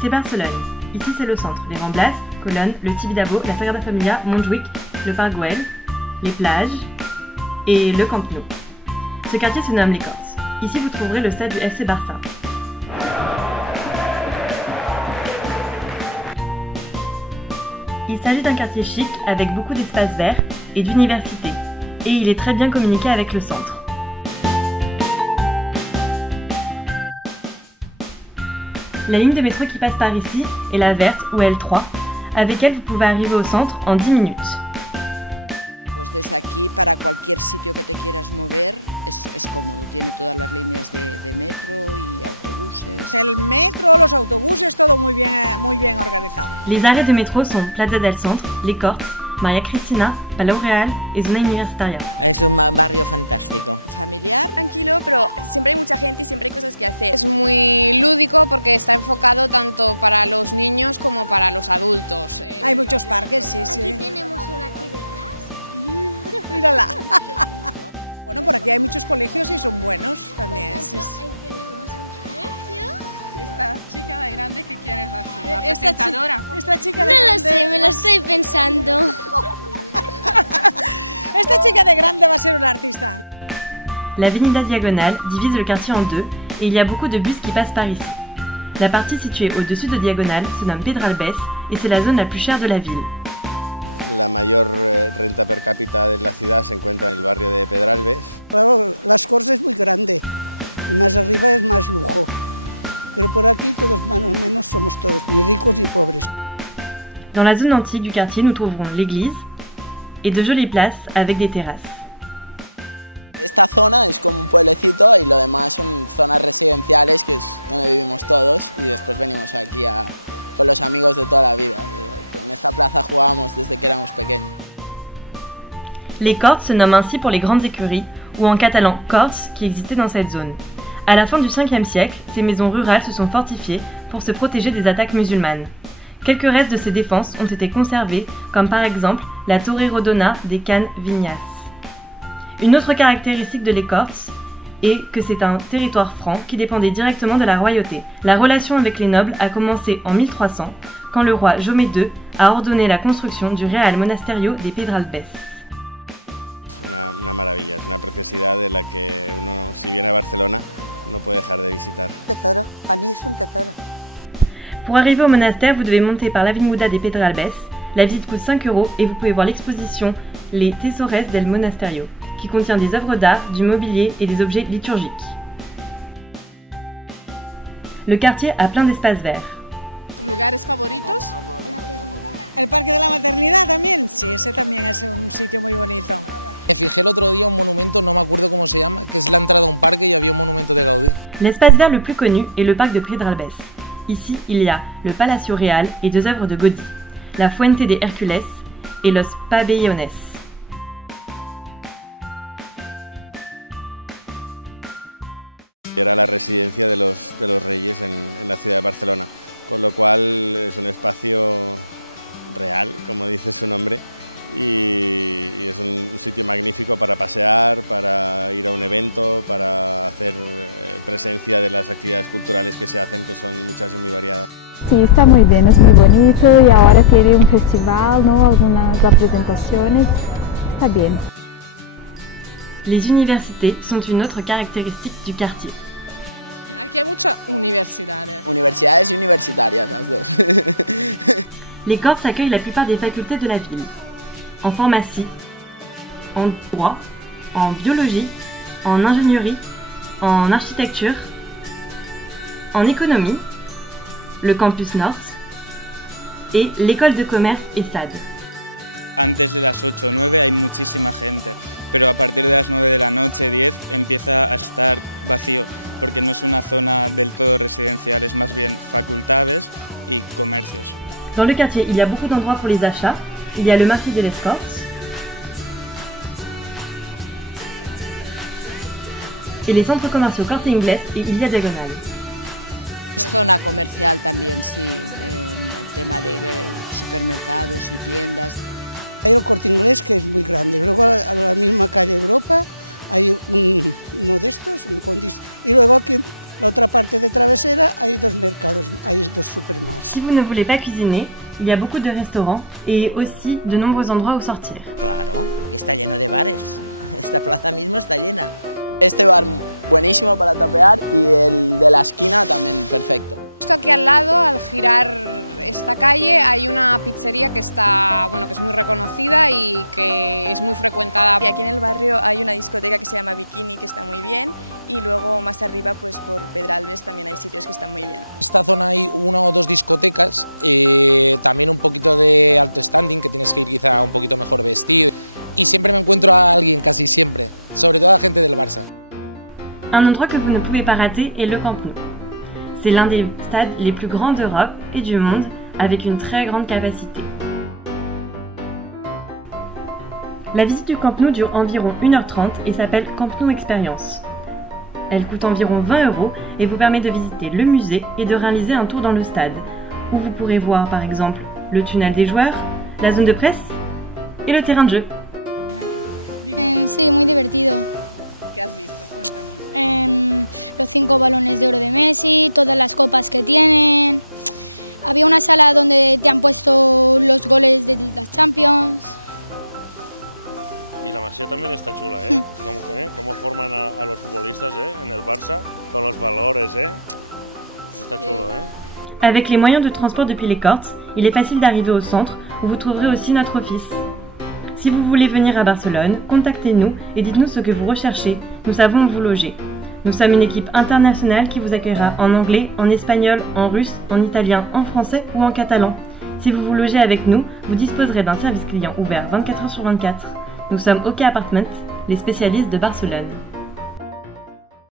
c'est Barcelone. Ici, c'est le centre. Les Ramblas, Colonne, le Tibidabo, la Sagrada Familia, Montjuïc, le Parc Güell, les plages et le Camp Nou. Ce quartier se nomme les Corts. Ici, vous trouverez le stade du FC Barça. Il s'agit d'un quartier chic avec beaucoup d'espaces verts et d'universités. Et il est très bien communiqué avec le centre. La ligne de métro qui passe par ici est la verte ou L3. Avec elle, vous pouvez arriver au centre en 10 minutes. Pues desde aquí, para cualquier sitio que te quieras mover, es cómodo. Tiene todas las líneas de metro y autobuses. El metro, los autobuses, todo muy bien organizado. Les arrêts de métro sont Plaza del Centre, Les Corts, María Cristina, Palau Real y Zona Universitaria. Es un barrio fantástico. Familiar. Tranquilo, pero siempre hay mucha gente y siempre hay cosas que hacer. Es muy lúdico porque está enfocado tanto para los niños como para los adultos. Hay muchos parques, sí, sí. Aquí tenemos una aquí detrás. Mírala. Bueno, por aquí hay muchos colegios y son buenos también. Sí. Ahí tenemos un colegio. Esta chica de grande, ¿qué quieres hacer? ¿La presentadora? Esta chica de No lo grande, sé, me lo estoy pensando. Esta chica de grande va a ser una artista. La Avenida Diagonale divise le quartier en deux et il y a beaucoup de bus qui passent par ici. La partie située au-dessus de Diagonale se nomme Pedralbes et c'est la zone la plus chère de la ville. La mayor renta per cápita de la ciudad se encuentra en el barrio de Pedralbes. Claro, Las Corts es muy grande y más arriba es más lujo. Pero por aquí todos más o menos somos todos, ni ricos ni pobres. Dans la zone antique du quartier, nous trouverons l'église et de jolies places avec des terrasses. Esta zona es como un pueblecito y lo demás son zonas residenciales, que es donde vivimos todos, y después venimos aquí con los amigos de toda la vida. En esta plaza jugábamos desde que éramos pequeños. Les Corts se nomment ainsi pour les grandes écuries, ou en catalan Corts, qui existaient dans cette zone. À la fin du 5e siècle, ces maisons rurales se sont fortifiées pour se protéger des attaques musulmanes. Quelques restes de ces défenses ont été conservés, comme par exemple la Torre Rodona des Can Vinyas. Une autre caractéristique de les Corts est que c'est un territoire franc qui dépendait directement de la royauté. La relation avec les nobles a commencé en 1300, quand le roi Jaume II a ordonné la construction du Real Monasterio de Pedralbes. Una maravilla, es una preciosidad de la que uno, si viene a Barcelona, no puede dejar de visitar. Tesoro, para mí es un tesoro. Pour arriver au monastère, vous devez monter par l'Avinguda de Pedralbes. La visite coûte 5 € et vous pouvez voir l'exposition Les Tesores del Monasterio, qui contient des œuvres d'art, du mobilier et des objets liturgiques. Le quartier a plein d'espaces verts. ¿Lugares favoritos? El Parque de la Maternidad también, sí, ese también es un sitio muy bonito. Me fijé el otro día un monumento, no me acuerdo cómo se llama, que es la entrada a un parque y había un monumento de Gaudí. L'espace vert le plus connu est le parc de Pedralbes. Ici, il y a le Palacio Real et 2 œuvres de Gaudí, la Fuente de Hércules et los Pabellones. Era la residencia de los reyes en la ciudad de Barcelona, con lo cual es un espacio real, como dice su nombre, y es un sitio magnífico para pasear, para ir a un evento, para hacer presencia de las actividades culturales que se hacen, que son muchas y muy variadas. Sí, está muy bien, es muy bonito y ahora tiene un festival, ¿no? Algunas presentaciones, está bien. Les universités sont une autre caractéristique du quartier. Aquí hay muchas universidades. Universidades y universitarias, las dos. Les Corts accueillent la plupart des facultés de la ville. En pharmacie, en droit, en biologie, en ingénierie, en architecture, en économie, le campus Nord et l'école de commerce ESAD. Antes de las 8 o 9 hay muchísima gente, pero a partir de las 9 de la noche, 10, empieza a estar vacío, porque no es una zona del todo residencial, es más bien facultades y comercios. Dans le quartier, il y a beaucoup d'endroits pour les achats. Il y a le marché de les Corts et les centres commerciaux Corte Inglés et Ilia Diagonal. Es zona comercial también, sí, el tema de supermercados y tiendas. Hay el Corte Inglés, que es muy grande. Luego a la misma calle Europa hay uno de estos, un Condis. Y luego aquí La otra parte de Travesera hay 2 mercados, hay 2 super más. Si vous ne voulez pas cuisiner, il y a beaucoup de restaurants et aussi de nombreux endroits où sortir. Claro, está lleno de bares. Esta plaza mismo está llena. Este bar buenísimo para tapear y el de la esquina también perfecto. Justo aquí al lado, al girar esta calle, hay una pizzería que está, bueno, que es muy reconocida y que es muy frecuentada. Y aquí en el barrio hay una discoteca que se llama Bikini, que está muy bien, y luego más arriba, pues por Pedralbes también hay sitios que están muy bien. En esta zona hay 1 o 2 discotecas, también un poquito de alto standing, que tienes que ir quizá un poquito mejor vestido. Y siempre me encuentro a alguien, casi siempre, sobre todo a gente del Barça. Un endroit que vous ne pouvez pas rater est le Camp Nou. C'est l'un des stades les plus grands d'Europe et du monde, avec une très grande capacité. La visite du Camp Nou dure environ 1h30 et s'appelle Camp Nou Experience. Elle coûte environ 20 € et vous permet de visiter le musée et de réaliser un tour dans le stade, où vous pourrez voir par exemple le tunnel des joueurs, la zone de presse et le terrain de jeu. Sí, muy divertido. ¿Qué has visto? Cuéntame. Los 5 balones de oro de Messi, todas las copas que tienen. Había una sala donde te han puesto los goles de las Champions. Y la Masía también está chula, ¿eh? Cómo forman a los futbolistas, en el Barça, con los valores, Está chulo, Avec les moyens de transport depuis les Corts, il est facile d'arriver au centre où vous trouverez aussi notre office. Si vous voulez venir à Barcelone, contactez-nous et dites-nous ce que vous recherchez, nous savons où vous loger. Nous sommes une équipe internationale qui vous accueillera en anglais, en espagnol, en russe, en italien, en français ou en catalan. Si vous vous logez avec nous, vous disposerez d'un service client ouvert 24 h sur 24. Nous sommes OK Apartment, les spécialistes de Barcelone.